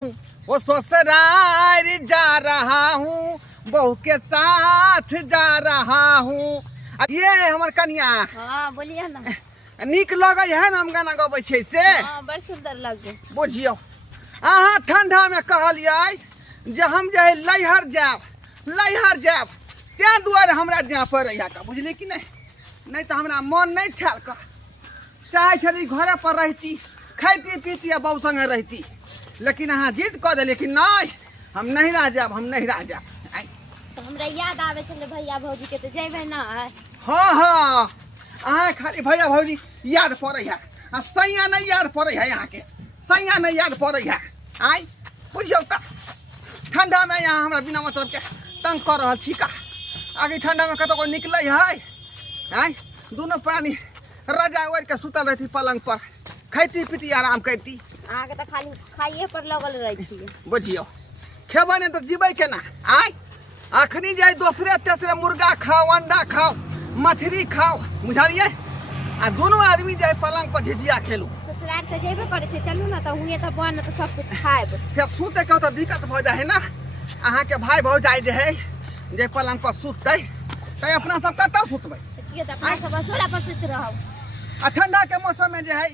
वो ससुराल जा रहा हूँ, बहू के साथ जा रहा हूँ। ये हमर कन्या। हाँ बोलिए ना। निक लगे है ना हम गाना गबै छै से। हाँ बड़ सुंदर लगे। बुझियो अहाँ ठंडा में कहलिए जे हम जे है लैहर जाब त्या दुआरे हमरा जाय पड़े का बुझली कि नहीं तो हमरा मन नहीं ठाल कर चाहे छली घरे पर रहती खाती पीती बहू संगे रहती, लेकिन अहाँ जिद कह दिले कि नहीं हम नहीं रह जाब। तो हमरा याद आवे छले भैया भौजी के, तो जेबे ना। हाँ अहाँ खाली भैया भौजी याद पड़े है, सैया नहीं याद पड़े है। यहाँ के सैया नहीं याद पड़े है। आई बुझियो तो ठंडा में यहाँ हमरा बिना मतलब के तंग कर रहा छी का। आगे ठंडा में कतो निकले है। दोनों प्राणी रजा ओढ़ के सुतल रहती पलंग पर, खैती पीती आराम करती। आगे तो खाली खाइए पर लगल रही थी। बुझियो खेबे नहीं तो जीवे केना। आई अखनी जाए दूसरे तेसरे मुर्गा खाओ, अंडा खाओ, मछली खाओ, बुझलिए। आ दोनों आदमी जाए पलंग पर झिझिया खेलू। ससुराल तो जेबे करे छे, चलू ना तो हुए तो बन तो सब कुछ खाएब। फिर सूते के तो दिक्कत भ जाए है ना। अहाँ के भाई भौजाई जे है जे पलंग पर सुतते तो अपना सब कतऽ सुतबै। ये तो अपना सब सोला पर सुत रहो। आ ठंडा के मौसम में जे है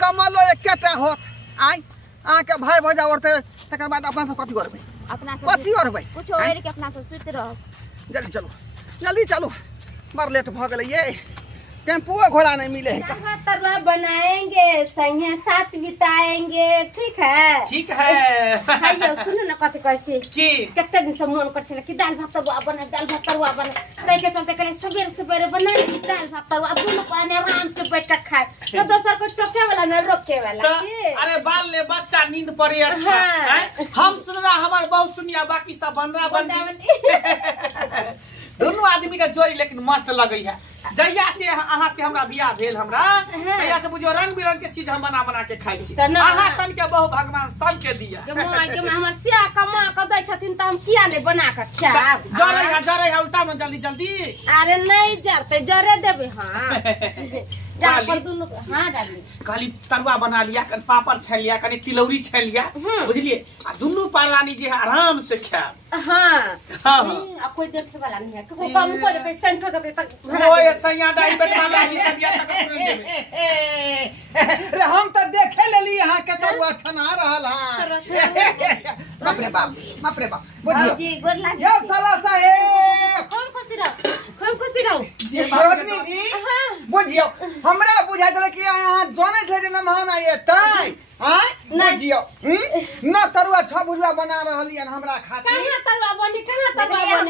कमलो एकेटा होत। आई अहाँ के भाई भौजा ओढ़ते तकर बाद अपना सब कथी करबै, अपना सब कथी ओढ़बै। कुछ ओढ़ के अपना सब सुत रहो। जल्दी चलो बड़ लेट भ गेलै ये, टेम्पू घोड़ा नहीं मिले है। कहाँ तरुआ बनाएंगे, संगे साथ बिताएंगे। ठीक है ठीक है। हायो सुनो ना कथी कहै छी की कते दिन से मन कर छले कि दाल भात तरुआ बना, दाल भात तरुआ बना। तै के चलते करे सवेरे बना ली दाल भात तरुआ, दोनों पानी आराम से बैठ के खाए। तो दोसर को टोके वाला ना रोके वाला तो, की। अरे बाल ले बच्चा नींद पड़े अच्छा। हाँ। हैं? हम सुन रहा हमार बहु सुनिया बाकी सब बन रहा दोनों आदमी का जोड़ी लेकिन मस्त लगे है। जहिया से अहाँ से हमरा बियाह भेल हमरा तहिया से बुझियो रंग बिरंग के चीज हम बना के खाई छी। केना? अहाँ सन के बहु भगवान सबके दिया। के हमर सिया कमा के दै छथिन त हम किया नहीं बना के खाएब। जरे है उल्टा में जल्दी। अरे नहीं जरते जरे देबे। हां जा पर दोनों हां डाली खाली तरुआ बना लिया, कन पापड़ छान लिया, कने तिलौरी छान लिया, बुझलिए। आ दुनू पालानी जे है आराम से खाएब। हां हां अब कोई देखे वाला नहीं है। को कम को देते सेंट हो देते तक ओए सैया डाई बेट वाला ही सब या तक पूरे जेबे। रे हम तो देखे लेली यहाँ के तरुआ छना रहल हां। बाप रे बाप बुझियो जी गोर लाग। यो साला साहेब खूब खुशी रहो जे भगवती जी बुझियो हमरा बुझाइत रहे कि यहाँ जाने थे जे मेहमान आए तै। हां बुझियो न तरुआ छ बुझवा बना रहलियन हमरा खातिर। कहां तरुआ बनी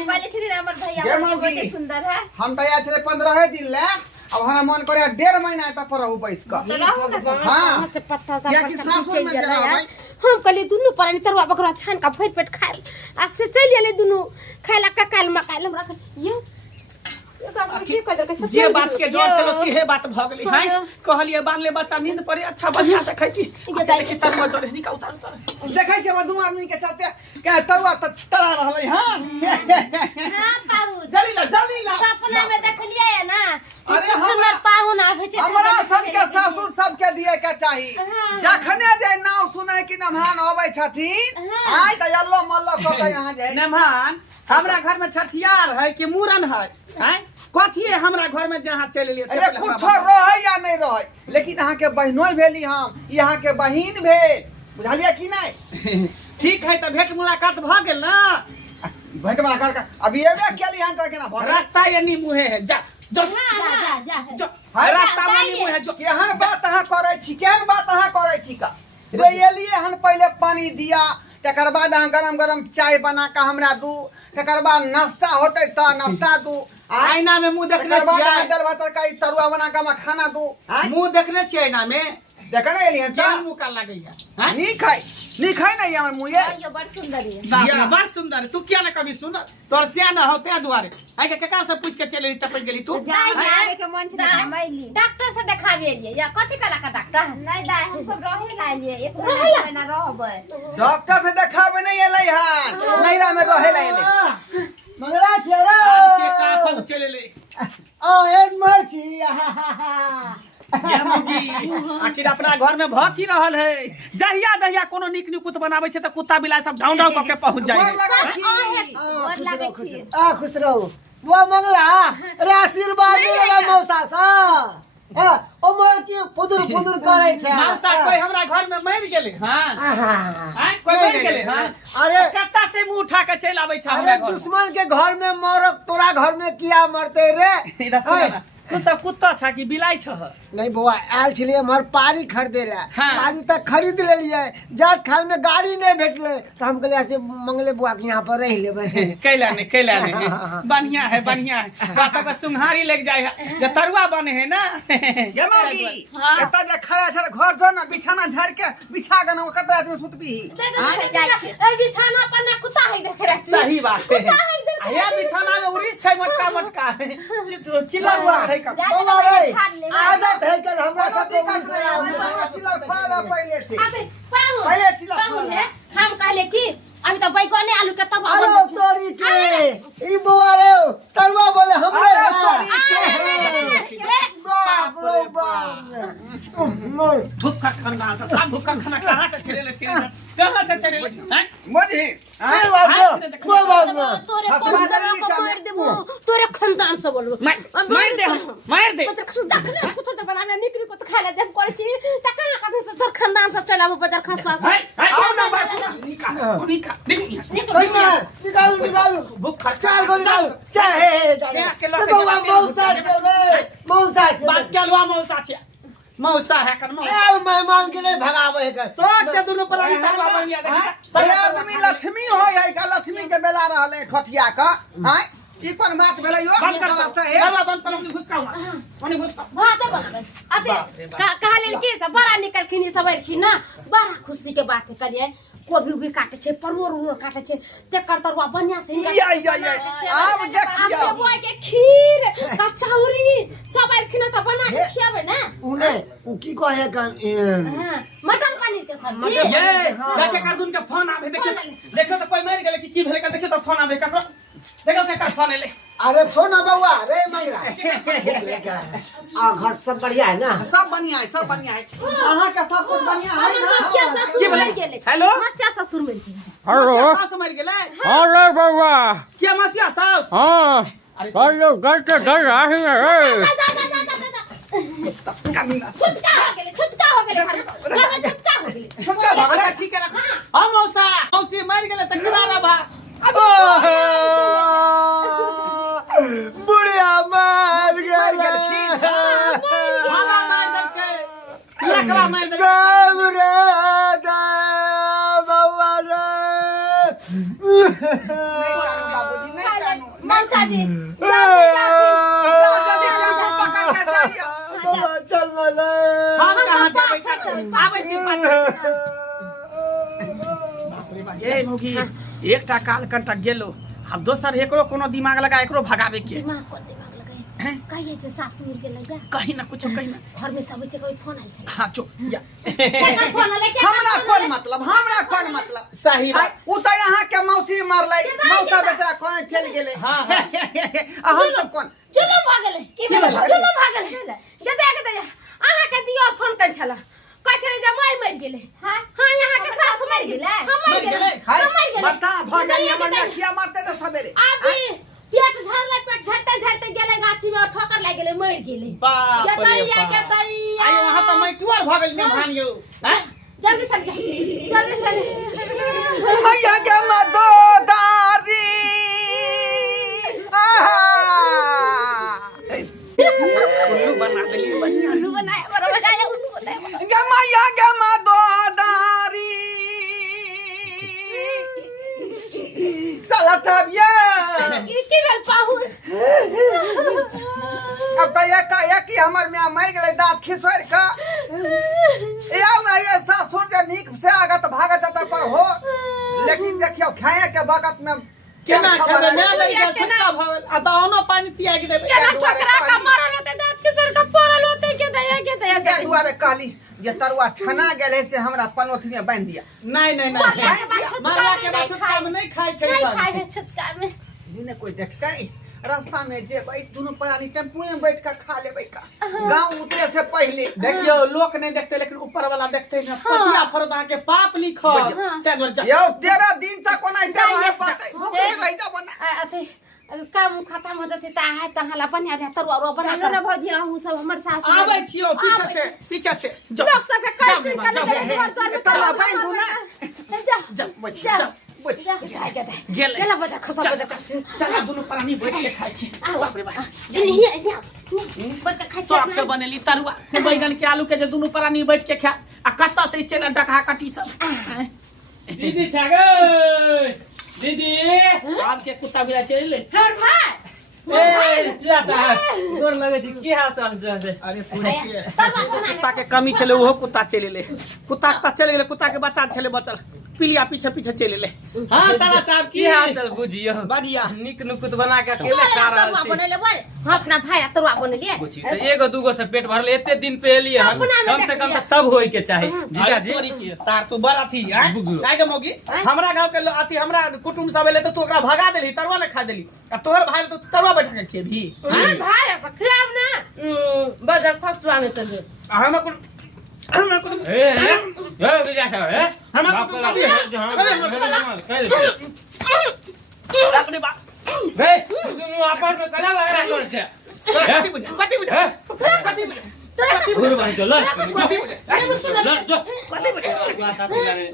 पहले छली हमर भैया ये भौजी मौगी। बड़े सुंदर है। हम तो आए थे 15 दिन ले, अब हमरा मन करे 1.5 महीना तक पर रहू बैस कर। तो रहो ना। हाँ। से पत्ता सा या कि सासुर में जरा भाई हम कहली दुनु पानी तरुआ बकरा छान का फेट पेट खाए। आज से चल गेले दुनु खाइला ककाल मकाल हमरा यो एकरा से की कह दे जे बात के डर चलो सीहे बात भ गेली है। कहलिए बाल ले बच्चा नींद पड़े अच्छा बढ़िया से खैती। देखि तरुआ जोड़े निका उतार देखै छै दुनू आदमी के चलते के तरुआ त तरा रहलै हां। हां पाऊ जल्दी ला सपना में देखलिए है ना। अरे हमरा पाऊ ना आवे छै। हमरा सबके सासुर सबके दिए के चाही। जखने जे नाम सुनै कि मेहमान आबै छथिन आइ त अल्लाह मल्ला क के यहाँ जे मेहमान हमरा घर में छठियार है कि मूरन है हैं? कथी है हमरा घर में जहाँ चले लिए अरे कुछ रहे या नहीं रहे, लेकिन अहाँ के बहनोई भेली, हम यहाँ के बहिन भेल, बुझलिए कि नहीं। ठीक है तो भेंट मुलाकात भ गेल ना। भेंट मुलाकात का अभी एबे केली हन त केना भ गेल। रास्ता एनी मुहे है जा जो जा रास्ता में मुहे है जो। केहन बात अहाँ करे छी, केहन बात अहाँ करे छी का। रे एलिए हन पहले पानी दिया, तकर बाद अहाँ गरम गरम चाय बना के हमरा दू, तकर बाद नाश्ता होते त नाश्ता दू। आईना में मुंह देखने तकर बाद छियै, दाल भात तरकारी तरुआ बना के हम खाना दू। मुंह देखने छियै आईना में देखने एली हन क्या त मुंह का लगे है हैं? नी खाई नहीं हमर मुंह ये। ये बड़ सुंदर है। बाप रे बड़ सुंदर है। तू क्या ना कभी सुंदर तोर सिया ना होते दुआरे आई के कका से पूछ के चले टपक गेली तू। आगे के मन छले हमैली डॉक्टर से देखाबे लिए या कथि कला का डॉक्टर नहीं दाई हम सब रहे लाइए एक महीना रहबै। डॉक्टर से देखाबे नहीं एलै हन, नैरा में रहे ला एलै। के का चले ले एज मरची ये मौगी आखिर अपना घर में भ की रहल है। जहिया जहिया कोनो नीक नुकुत बनाबै छै त कुत्ता बिलाइ सब ढाउ ढाउ क के पहुंच जाय गोर लगै छी। गोर लागै छी। खुश रहो वो मंगला रे आशीर्वाद देला मौसा सा ओ मोर की पुदुर पुदुर करे छै मौसा कोई हमरा घर में मर गेलै हां हां कोई मर गेलै हां अरे कत्ता से मुंह उठा के चल आबै छै अरे हमरा घर। दुश्मन के घर में मरक तोरा घर में किया मरते रे इधर सुन ना तू सब कुत्ता छा कि बिलाई छ? नहीं बउआ आयल छलिए हमर पारी खरीदे रे हाँ। पारी तक खरीद लेलिए जात खाल में गाड़ी नहीं भेटले तो हम कहले ऐसे मंगले बुआ के यहाँ पर रह लेबे कैला ने बढ़िया है बस अब सुंघारी लग जाए है जे तरुआ बने है ना। ये मौगी हाँ। एता जे खड़ा छ घर जो ना बिछाना झाड़ के बिछा गना कतरा आदमी सुतबी। ए बिछाना पर ना कुत्ता है देख रे सही बात है। आया बिछाना में उड़ीस छै मटका चिल्ला हुआ है का बउआ रे आदत है चल हमरा कोनो सब दिक्कत नहीं है हमरा चिल्ला खा पहले से अबे पाऊ पहले चिल्ला पाऊ है हम कहले कि अभी तो बैगने आलू के तब अरे तोरी के ई बुआ रे तरुआ बोले हमरे बाप रे बाप भूखा खाना से सब भूखा खाना कहां से चले सिर कहां से चले हैं मोजी कोई बात नहीं कोई बात नहीं तोरे हसवा दे को नीचा मार देबो तोरे खानदान से बोलबो मार दे हम मार दे तो कुछ देखने कुछ तो बनाना निकरी को तो खाले देन पड़े छी त कहां कहां से तोर खानदान सब चलाबो बाजार खास पास आओ ना बस निका निकालो भूखा चार गो निकालो क्या है बउआ मौसा छे रे मौसा छे बात चलवा मौसा है कर मौसा ए मेहमान के नहीं भगावे है सोच से दोनों प्राणी तरुआ बन लिया अरे आदमी लक्ष्मी होय है का लक्ष्मी के बेला रहले ठठिया का हैं ई कोन बात भेलै यो बंद कर से है दरवा बंद कर अपनी घुसकाऊंगा अपनी घुसका भात बनावे अते कहले कि सब बड़ा निकल खिनी सब खिन ना बड़ा खुशी के बात करिए कोबी भी काटे छे परवल उर काटे छे ते करतरवा बढ़िया से या अब देखियो आसे बोय के खीर कचौरी सब खिन त बना के खियाबे ना उने उ की कहे कन मटन पनीर के सब्जी ये देखे कार्टून के फोन आवे देखो तो कोई मर गेले कि भेले का देखो तो फोन आवे ककरो देखो के फोन ले अरे छोना बउआ रे मंगरा आ घर सब बढ़िया है ना सब बढ़िया है अहाँ के सब कुछ बढ़िया है मसिया ना ससुर मर गेले हेलो मसिया ससुर मर गेले हेलो सास मर गेले अरे बउआ क्या मसिया सास हाँ हेलो घर के घर आही है छुटका हो गेले छुटका हो गेले छोटा भगड़ा अरे ठीक है रख हां मौसी मर गेले त किनारा बा बुढ़िया मार मर गया गेल मामा मार दे के लकवा मार दे राम रे बउआ रे नहीं कानू बाबूजी नहीं कानू मौसा जी जल्दी काम पकड़ के जाइए बउआ चल ले हम कहां जाबै आबै छी पाछा ए मुगी एकटा काल कंटा गेलो अब दोसर एकरो कोनो दिमाग लगा एकरो भगावे के दिमाग लगाए हैं कहिए जे सास मिल गेलै जा कहीं ना कुछ कहीं ना घर में सब कोई फोन आइल छै हां चो या केकर फोन आले हमरा कोन मतलब सही बात उ त यहाँ के मौसी मारलै मौसा बेचारा कोन चल गेले हां हम सब कोन जुलुम भ गेलै की भेलै जुलुम भ गेलै गदे अहाँ के दियो फोन कर छला कहै छले जे माय मर गेलै हां यहाँ के सास मर गेलै हम मर गेलै बता भ गेल हमर नखिया मारते त सबेरे अभी पेट झड़ते गेले गाछी में ठोकर लाग गेले मर गेले बाप रे गेतैया बाप आइ वहां त मैं टुअर भ गेल ने भानियो हैं जल्दी से भैया के मदो दारी उल्लू बना देली बढ़िया उल्लू बनाए बड़ा मजा आया उल्लू बनाए गमैया के मदो दारी साला सब ये की बेल पाहुर अब तो ये कि हमर में मर गेलै दांत खिसोर का यार ना ये सासुर जे नीक से आगत भागत त पर हो लेकिन देखियो खाए के बगत में केना खबर मैं लग गया छक्का भवल आ दानो पानी पिया के देबे केना ठोकरा का मारल होते दांत के सर का पड़ल होते के दया के दुआरे कहली जे तरुआ छना गेले से हमरा पनोथ में बांध दिया नहीं मारला के बाद छक्का में नहीं खाई छै नहीं खाए है छक्का में ने कोई देखतै रास्ता में जेबै दोनों प्राणी टेम्पू में बैठ कर खा लेबै का गांव उतरे से पहले। देखियो लोक नहीं देखते लेकिन ऊपर वाला देखते हैं। पतिया फरद के पाप लिखल यो 13 दिन तक ओनाइते रहे पड़तै भूखे रहि जा बना अथी काम खत्म हो जाते ता है तहला बना दे तरुआ बना चलो रे भौजी अहू सब हमर सास आबै छियो पीछे से जाओ लोग सब के कर सुन कर तरुआ बांध दू ना जा गेल गेला बजा खसा बजा चला दोनों प्राणी बैठ के खाइ छी बाप रे बाप हिया बट खाइ शौक से बनेली तरुआ बैगन के आलू के जे दोनों प्राणी बैठ के खा आ कत्ता से चल डकहा कटी सब दीदी छागे दीदी आज के कुत्ता बिरा चल ले हर भाई ए जा साहब गोर लगे छी की हाल चाल छै? अरे पूरे कुत्ता के कमी छले ओहो कुत्ता चले ले कुत्ता चले गेले कुत्ता के बच्चा छले बचल पिलिया पीछे पीछे चले ले। हां साला साहब की हाल चाल बुझियो बढ़िया निक नुकुत बना के अकेले खा रहल छी। बनेले बोल अपना भाई तरुआ बनेलिए बुझी तो एगो दूगो से पेट भरले एते दिन पे एलिए हम कम से कम तो सब होय के चाही जीजा जी। तोरी के सार तू बड़ा थी काहे के मोगी हमरा गांव के अति हमरा कुटुंब सब एले तो तू ओकरा भगा देली तरुआ ले खा देली आ तोहर भाई तो तरुआ बैठा के खेबी भाई खिलाव ना बाजार फसवा में चले हमरा ए जीजा साहब ए हमरा बाप कुटुंब अपने बा बे दुनु आपस में कला लगा रहल छै। कति बुझे गुरु भाई चलो कति बुझे जो कति बजे क्लास आ रे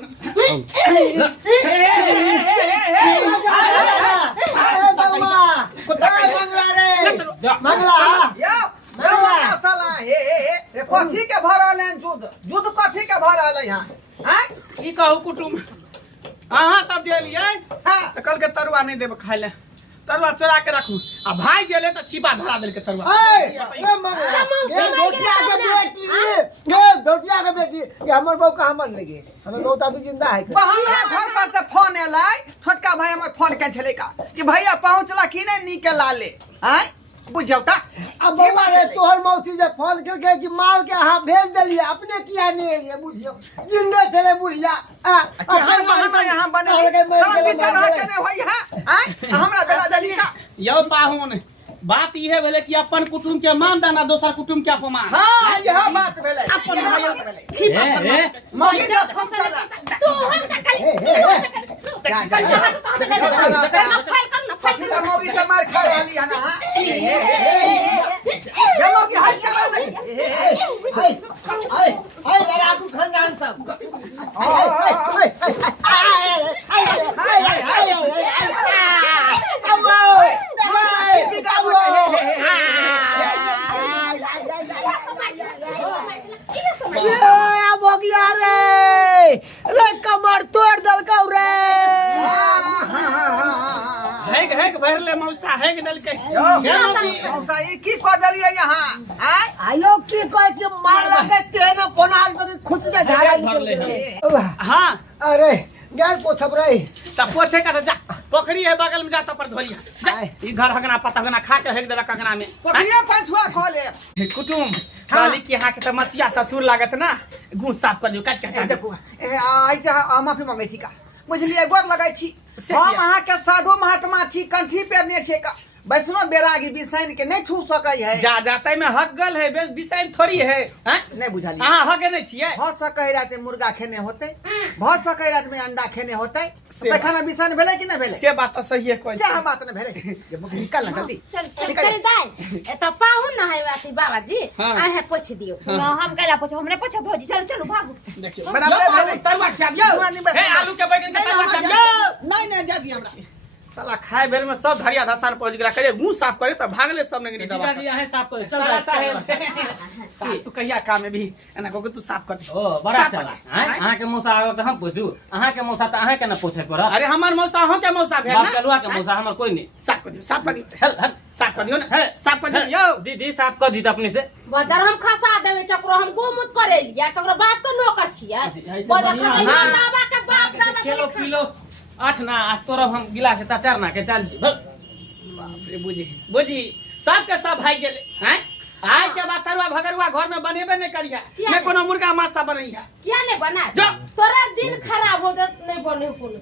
यो बड़ा साला हे कथी के भरल है जुद कथी के भरल है यहाँ हैं ई कहू कुटुंब अहाँ सब जे एलियै हां त कल के तरुआ नहीं देब खाइ ले तरुआ चोरा के रखू आ भाई जे ले त छिपा धरा देल के तरुआ धोतिया के बेटी ये हमर बहू कहाँ मन लगे हमर बहू अभी जिंदा है बहाना घर पर से फोन एलै छोटका भाई हमर फोन के छले का कि भैया पहुंचला कि नहीं नीके लाले हैं बुझौ त अब बउआ रे तोहर मौसी जे फोन करके कि माल के हां भेज देलिए अपने किया नहीं एलिए बुझियो जिंदा चले बुढ़िया हर बहाना यहाँ बने सारा विचार केने होई है हैं हमरा बेला दली का यौ पाहुन बात इहे भेले कि अपन कुटुंब के मान दाना दोसर कुटुंब के अपमान। हां यह बात भेलै अपन बात भेलै ए मौगी जो फसला तू हम से फसला मौगी के मार खा रहली है ना ये मौगी हाथ करा नहीं हाय लड़ाकू खानदान सब कमर तोड़ दलकौ रे हेग भरले मौसा हेग दल के मौसा ई की कह देलियै यहाँ हैं आयो की कहै छै मारला के तेने पोनाल पे खुद से झाड़ा निकल गेलै हां अरे गैर पोछब रे त पोछे का जा पोखरी है बगल में जा त पर धोलिया जा ई घर हगना पता हगना खा के हेग देलक अगना में पोखरिया पंछुआ खा ले कुटुंब काली की यहाँ के त मसिया ससुर लागत ना गूं साफ कर दियो काट के देखो आई जा माफी मांगै छी का बुझलियै गोर लगाइ छी हम अहाँ के साधु महात्मा छी कंठी पेरने छै का वैष्णो बैरागी बिसाइन के नहीं छू सकै है जा जाते में हक गल है बिसाइन थोड़ी है हैं नहीं बुझलियै अहाँ हगे नहीं छियै भ सकै रात में मुर्गा खेने होते भ सकै रात में अंडा खेने होते से पैखाना बिसाइन भेलै कि नहीं भेलै से बात तो सही है कोई से हम बात नहीं भेलै ये मुख निकल ना जल्दी चल दाई ए त पाहुन न है बाती बाबा जी हाँ। आ है पोछ दियो हम कैला पूछो हमरे पूछो भौजी चलो चलो भागो देखियो बराबर भेलै तरुआ खियाबियो हे आलू के बैगन के तरुआ खियाबियो नहीं नहीं जा दी हमरा साला खाए बेर में सब धरिया धसान पहुंच गया करे मुंह साफ करे त भागले सब ने नहीं दवा जीजा जी यहाँ साफ कर साला चल साहेब साफ तू कहिया काम में भी एना को तू साफ कर ओ बड़ा चला हैं अहाँ के मौसा आवे त हम पूछू अहाँ के मौसा त अहाँ के न पूछे पर अरे हमर मौसा हो के मौसा भेल बाप ना कलुआ के मौसा हमर कोई नहीं साफ कर दियो साफ कर दियो हल हल साफ कर दियो ना है साफ कर दियो दीदी साफ कर दी त अपने से बाजार हम खसा देबे चकरो हम गोमुत करे लिया ककरो बाप के नौकर छियै ऐसे बाजार बढ़िया खसा है। बाबा के बाप दादा के खेलो पीलो 8 ना 8 तोरब हम गिलास त 4 ना के 40 बाप रे बुझी सब के सब भाई गेले हैं आज के बाद तरुआ भगरुआ घर में बनेबे नहीं करिया ने कोनो मुर्गा मासा बनैया किया नहीं बना जो। तोरा दिन खराब हो जात नहीं बने कोनो